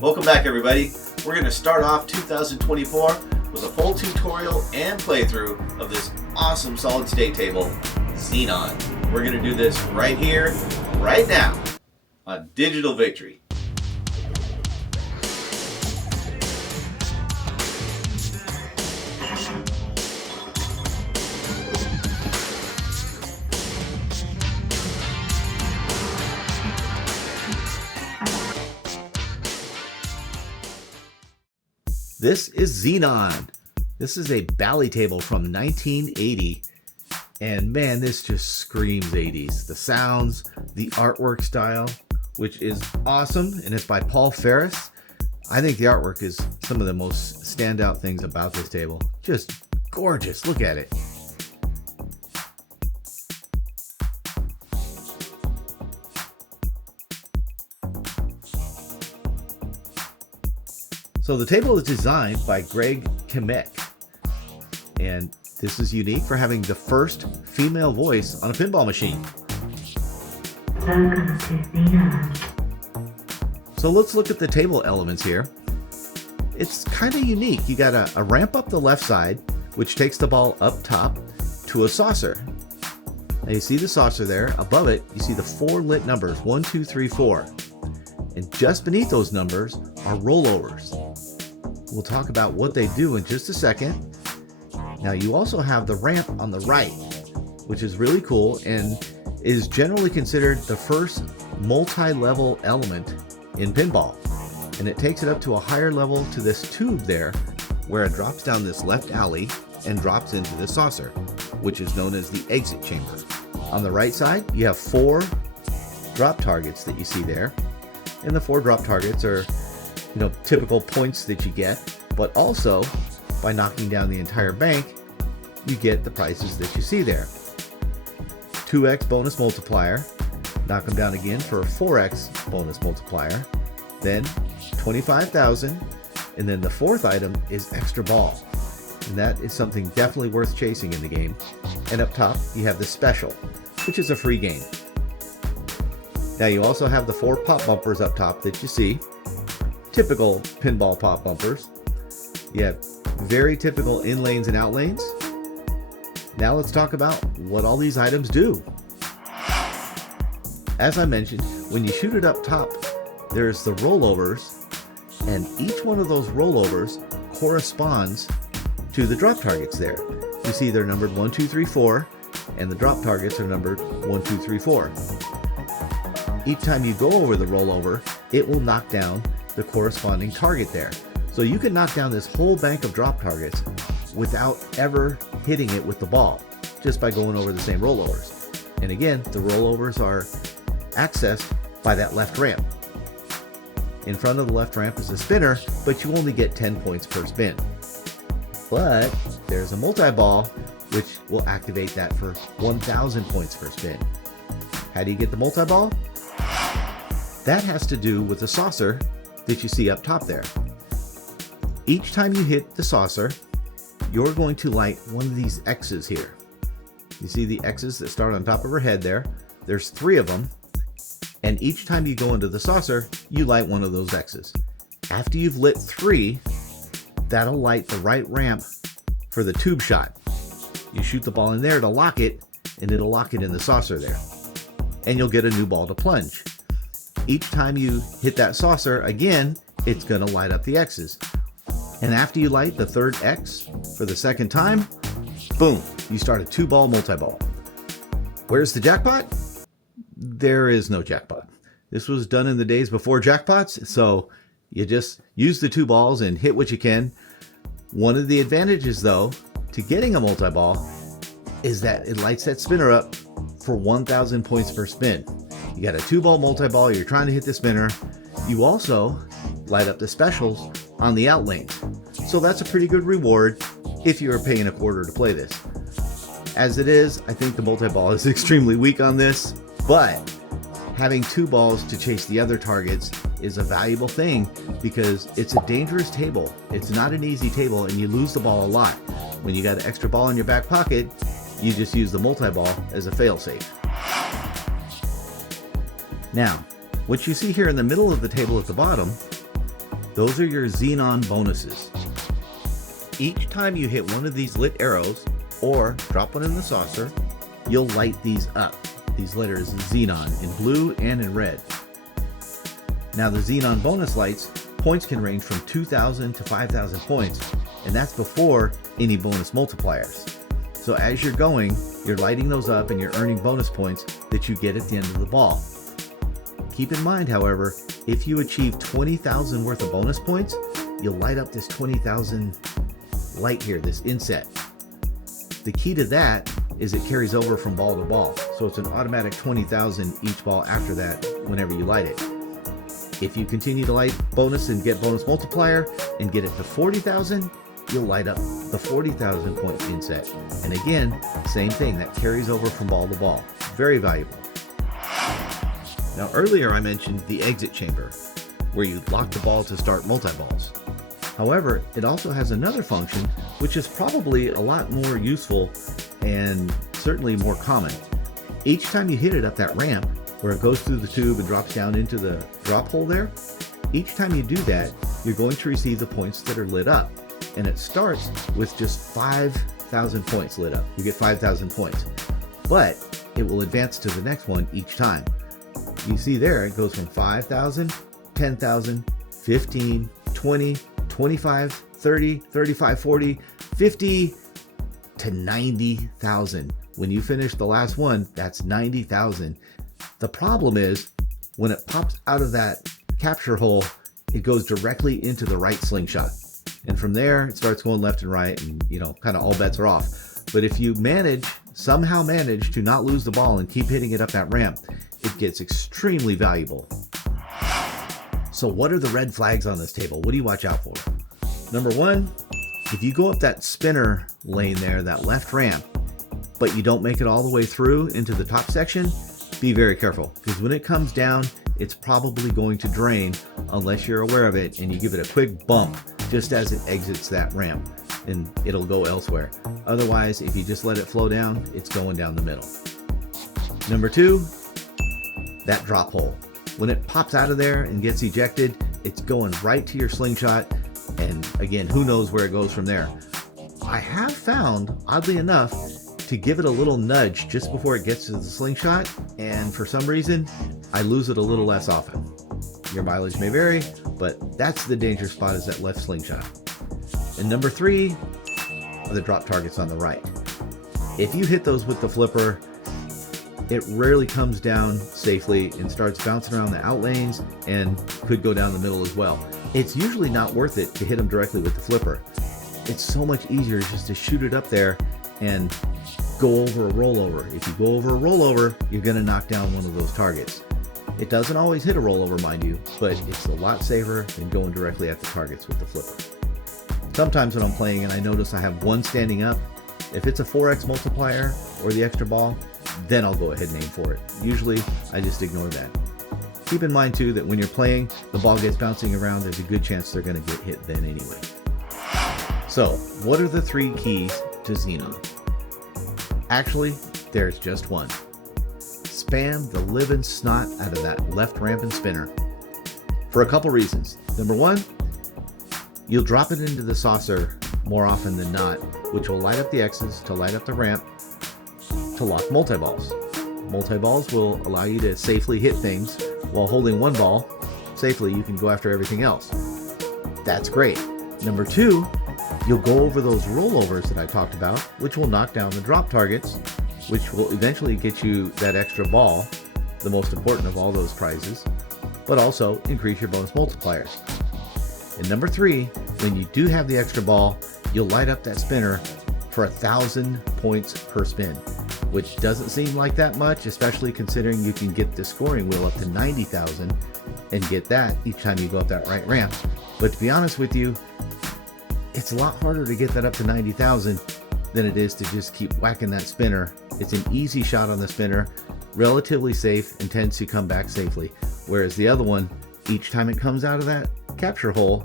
Welcome back, everybody. We're going to start off 2024 with a full tutorial and playthrough of this awesome solid state table, Xenon. We're going to do this right here, right now, on Digital Victory. This is Xenon. This is a Bally table from 1980. And man, this just screams 80s. The sounds, the artwork style, which is awesome. And it's by Paul Ferris. I think the artwork is some of the most standout things about this table. Just gorgeous. Look at it. So the table is designed by Greg Kimek, and this is unique for having the first female voice on a pinball machine. Welcome to Xenon. So let's look at the table elements here. It's kind of unique. You got a ramp up the left side, which takes the ball up top to a saucer. Now you see the saucer there. Above it, you see the 4 lit numbers, 1, 2, 3, 4. And just beneath those numbers are rollovers. We'll talk about what they do in just a second. Now you also have the ramp on the right, which is really cool and is generally considered the first multi-level element in pinball. And it takes it up to a higher level to this tube there, where it drops down this left alley and drops into the saucer, which is known as the exit chamber. On the right side, you have 4 drop targets that you see there. And the 4 drop targets are, typical points that you get, but also by knocking down the entire bank, you get the prices that you see there. 2x bonus multiplier, knock them down again for a 4x bonus multiplier, then 25,000, and then the 4th item is extra ball. And that is something definitely worth chasing in the game. And up top, you have the special, which is a free game. Now you also have the 4 pop bumpers up top that you see. Typical pinball pop bumpers. You have very typical in lanes and out lanes. Now let's talk about what all these items do. As I mentioned, when you shoot it up top, there's the rollovers, and each one of those rollovers corresponds to the drop targets there. You see they're numbered 1, 2, 3, 4, and the drop targets are numbered 1, 2, 3, 4. Each time you go over the rollover, it will knock down the corresponding target there. So you can knock down this whole bank of drop targets without ever hitting it with the ball, just by going over the same rollovers. And again, the rollovers are accessed by that left ramp. In front of the left ramp is a spinner, but you only get 10 points per spin. But there's a multi-ball, which will activate that for 1,000 points per spin. How do you get the multi-ball? That has to do with the saucer that you see up top there. Each time you hit the saucer, you're going to light one of these X's here. You see the X's that start on top of her head there? There's 3 of them. And each time you go into the saucer, you light one of those X's. After you've lit 3, that'll light the right ramp for the tube shot. You shoot the ball in there to lock it, and it'll lock it in the saucer there. And you'll get a new ball to plunge. Each time you hit that saucer, again, it's going to light up the X's. And after you light the 3rd X for the 2nd time, boom, you start a 2-ball multi-ball. Where's the jackpot? There is no jackpot. This was done in the days before jackpots, so you just use the 2 balls and hit what you can. One of the advantages, though, to getting a multi-ball is that it lights that spinner up for 1,000 points per spin. You got a 2-ball multi-ball, you're trying to hit the spinner. You also light up the specials on the out lanes. So that's a pretty good reward if you're paying a quarter to play this. As it is, I think the multi-ball is extremely weak on this, but having 2 balls to chase the other targets is a valuable thing because it's a dangerous table. It's not an easy table and you lose the ball a lot. When you got an extra ball in your back pocket, you just use the multi-ball as a fail-safe. Now, what you see here in the middle of the table at the bottom Those are your Xenon bonuses. Each time you hit one of these lit arrows or drop one in the saucer, you'll light these up. These letters Xenon in blue and in red. Now the Xenon bonus lights, points can range from 2,000 to 5,000 points, and that's before any bonus multipliers. So as you're going, you're lighting those up and you're earning bonus points that you get at the end of the ball. Keep in mind, however, if you achieve 20,000 worth of bonus points, you'll light up this 20,000 light here, this inset. The key to that is it carries over from ball to ball. So it's an automatic 20,000 each ball after that whenever you light it. If you continue to light bonus and get bonus multiplier and get it to 40,000, you'll light up the 40,000 point inset. And again, same thing, that carries over from ball to ball. Very valuable. Now earlier I mentioned the exit chamber, where you lock the ball to start multi-balls. However, it also has another function, which is probably a lot more useful and certainly more common. Each time you hit it up that ramp, where it goes through the tube and drops down into the drop hole there, each time you do that, you're going to receive the points that are lit up. And it starts with just 5,000 points lit up. You get 5,000 points. But it will advance to the next one each time. You see there, it goes from 5,000, 10,000, 15, 20, 25, 30, 35, 40, 50, to 90,000. When you finish the last one, that's 90,000. The problem is, when it pops out of that capture hole, it goes directly into the right slingshot. And from there, it starts going left and right, and kind of all bets are off. But if you somehow manage to not lose the ball and keep hitting it up that ramp, it gets extremely valuable. So what are the red flags on this table? What do you watch out for? Number one, if you go up that spinner lane there, that left ramp, but you don't make it all the way through into the top section, be very careful, because when it comes down, it's probably going to drain unless you're aware of it and you give it a quick bump just as it exits that ramp, and it'll go elsewhere. Otherwise, if you just let it flow down, it's going down the middle. Number two, that drop hole. When it pops out of there and gets ejected, it's going right to your slingshot, and again, who knows where it goes from there. I have found, oddly enough, to give it a little nudge just before it gets to the slingshot, and for some reason, I lose it a little less often. Your mileage may vary, but that's the danger spot, is that left slingshot. And number three are the drop targets on the right. If you hit those with the flipper, it rarely comes down safely and starts bouncing around the out lanes and could go down the middle as well. It's usually not worth it to hit them directly with the flipper. It's so much easier just to shoot it up there and go over a rollover. If you go over a rollover, you're going to knock down one of those targets. It doesn't always hit a rollover, mind you, but it's a lot safer than going directly at the targets with the flipper. Sometimes when I'm playing and I notice I have one standing up, if it's a 4x multiplier or the extra ball, then I'll go ahead and aim for it. Usually, I just ignore that. Keep in mind too that when you're playing, the ball gets bouncing around, there's a good chance they're going to get hit then anyway. So, what are the three keys to Xenon? Actually, there's just one. Spam the living snot out of that left ramp and spinner. For a couple reasons. Number one, you'll drop it into the saucer more often than not, which will light up the X's to light up the ramp to lock multi-balls. Multi-balls will allow you to safely hit things while holding one ball. Safely, you can go after everything else. That's great. Number two, you'll go over those rollovers that I talked about, which will knock down the drop targets, which will eventually get you that extra ball, the most important of all those prizes, but also increase your bonus multipliers. And number three, when you do have the extra ball, you'll light up that spinner for 1,000 points per spin, which doesn't seem like that much, especially considering you can get the scoring wheel up to 90,000 and get that each time you go up that right ramp. But to be honest with you, it's a lot harder to get that up to 90,000 than it is to just keep whacking that spinner. It's an easy shot on the spinner, relatively safe, and tends to come back safely. Whereas the other one, each time it comes out of that capture hole,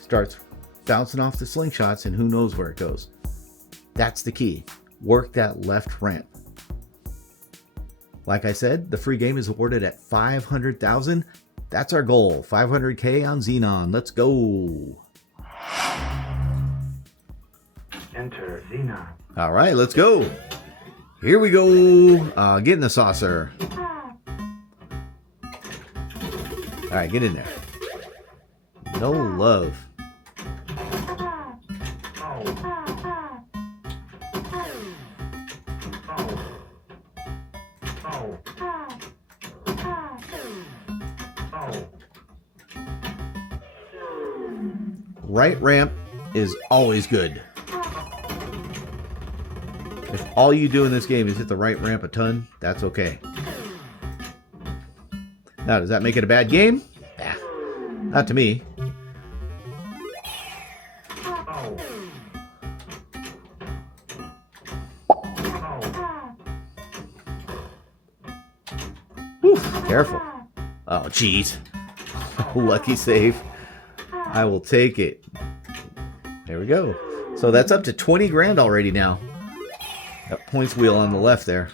starts bouncing off the slingshots and who knows where it goes. That's the key. Work that left ramp. Like I said, the free game is awarded at 500,000. That's our goal. 500K on Xenon. Let's go. Enter Xenon. All right, let's go. Here we go. Get in the saucer. All right, get in there. No love. Right ramp is always good. If all you do in this game is hit the right ramp a ton, that's okay. Now, does that make it a bad game? Nah, not to me. Whew, careful. Oh, jeez. Lucky save. I will take it. There we go. So that's up to 20 grand already now. That points wheel on the left there.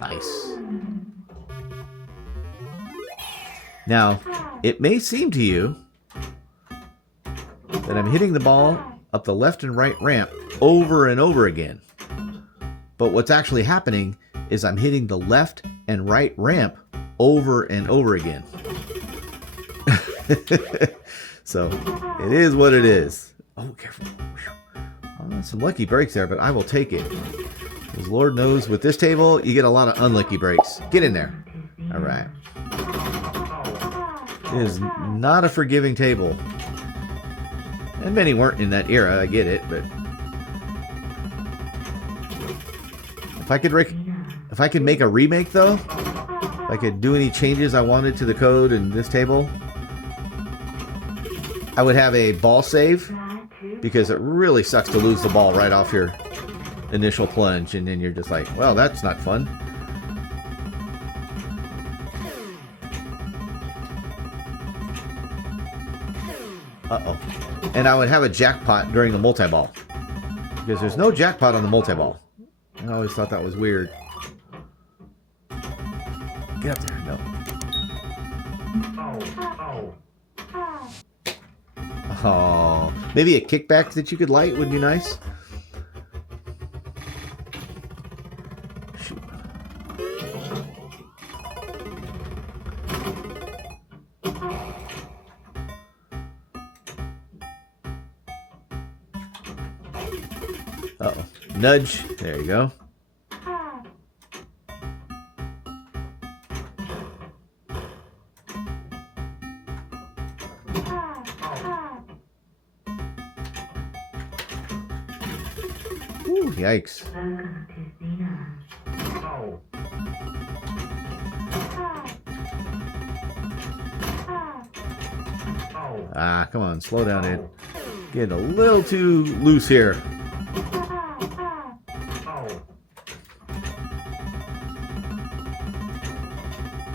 Nice. Now, it may seem to you that I'm hitting the ball up the left and right ramp over and over again. But what's actually happening is I'm hitting the left and right ramp over and over again. So it is what it is. Oh, careful. Oh, some lucky breaks there, but I will take it. Because Lord knows with this table, you get a lot of unlucky breaks. Get in there. All right. It is not a forgiving table. And many weren't in that era, I get it, but if I could make a remake though, if I could do any changes I wanted to the code in this table, I would have a ball save, because it really sucks to lose the ball right off your initial plunge, and then you're just like, well, that's not fun. Uh-oh. And I would have a jackpot during the multi-ball, because there's no jackpot on the multi-ball. I always thought that was weird. Get up there. No. Oh, maybe a kickback that you could light would be nice. Shoot. Uh-oh. Nudge. There you go. Ooh, yikes. Ah, come on, slow down, Ed. Getting a little too loose here.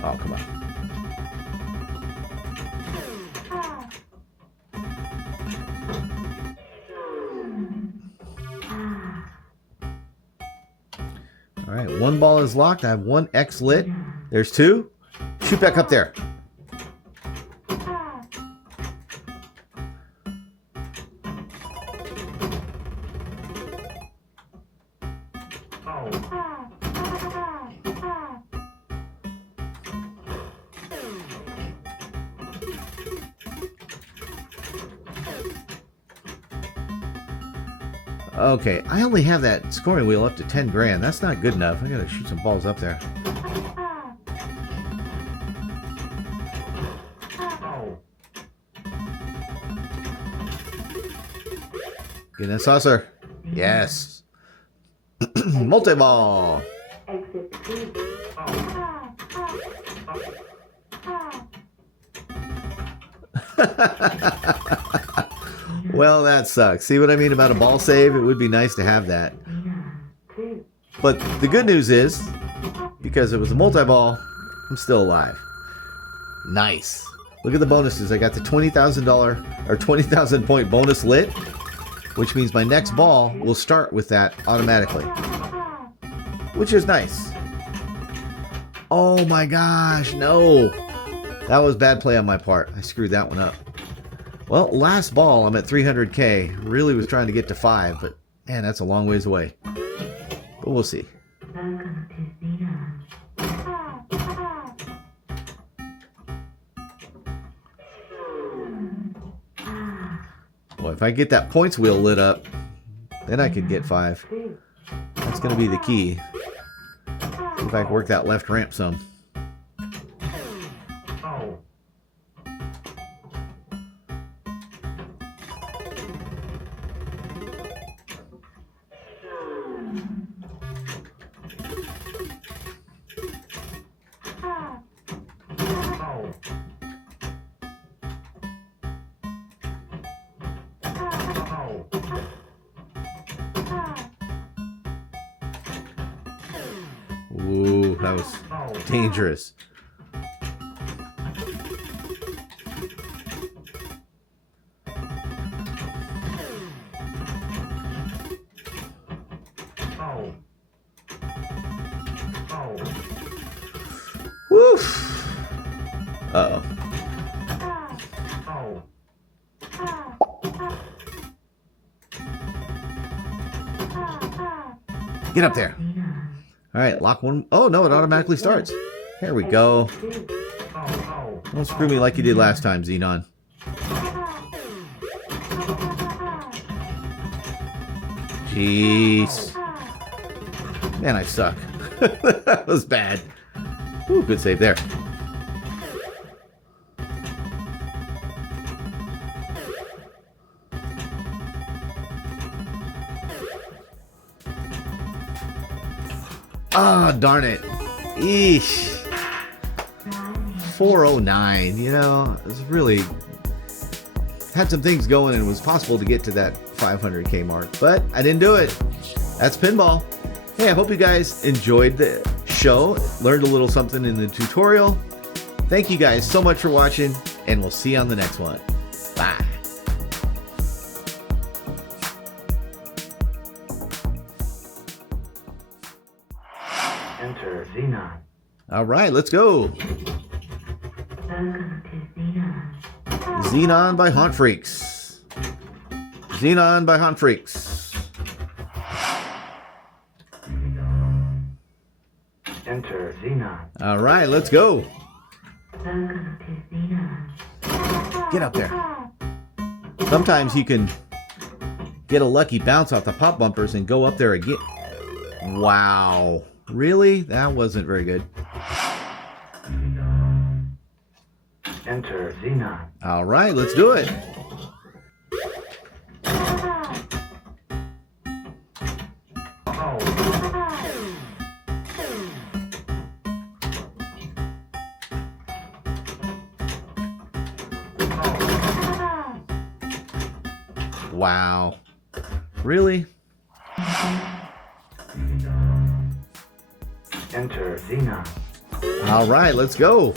Oh, come on. All right, one ball is locked. I have one X lit. There's two. Shoot back up there. Okay, I only have that scoring wheel up to 10 grand. That's not good enough. I gotta shoot some balls up there. Get in that saucer. Yes. Multi-ball. Well, that sucks. See what I mean about a ball save? It would be nice to have that. But the good news is, because it was a multi-ball, I'm still alive. Nice. Look at the bonuses. I got the $20,000 or 20,000 point bonus lit, which means my next ball will start with that automatically, which is nice. Oh my gosh, no. That was bad play on my part. I screwed that one up. Well, last ball, I'm at 300K. Really was trying to get to 5, but man, that's a long ways away. But we'll see. Well, if I get that points wheel lit up, then I could get 5. That's going to be the key. See if I can work that left ramp some. Ooh, that was dangerous. Woof. Uh-oh. Get up there. All right, lock one. Oh, no, it automatically starts. There we go. Don't screw me like you did last time, Xenon. Jeez. Man, I suck. That was bad. Ooh, good save there. Ah, darn it. Eesh. 409, you know, it was really had some things going and it was possible to get to that 500K mark, but I didn't do it. That's pinball. Hey, I hope you guys enjoyed the show, learned a little something in the tutorial. Thank you guys so much for watching, and we'll see you on the next one. Bye. Enter Xenon. All right, let's go. Welcome to Xenon. Xenon by Haunt Freaks. Xenon by Haunt Freaks. Enter Xenon. All right, let's go. Welcome to Xenon. Get up there. Sometimes you can get a lucky bounce off the pop bumpers and go up there again. Wow. Really? That wasn't very good. Enter Xenon. All right, let's do it. Wow. Really? Enter Xenon. All right, let's go.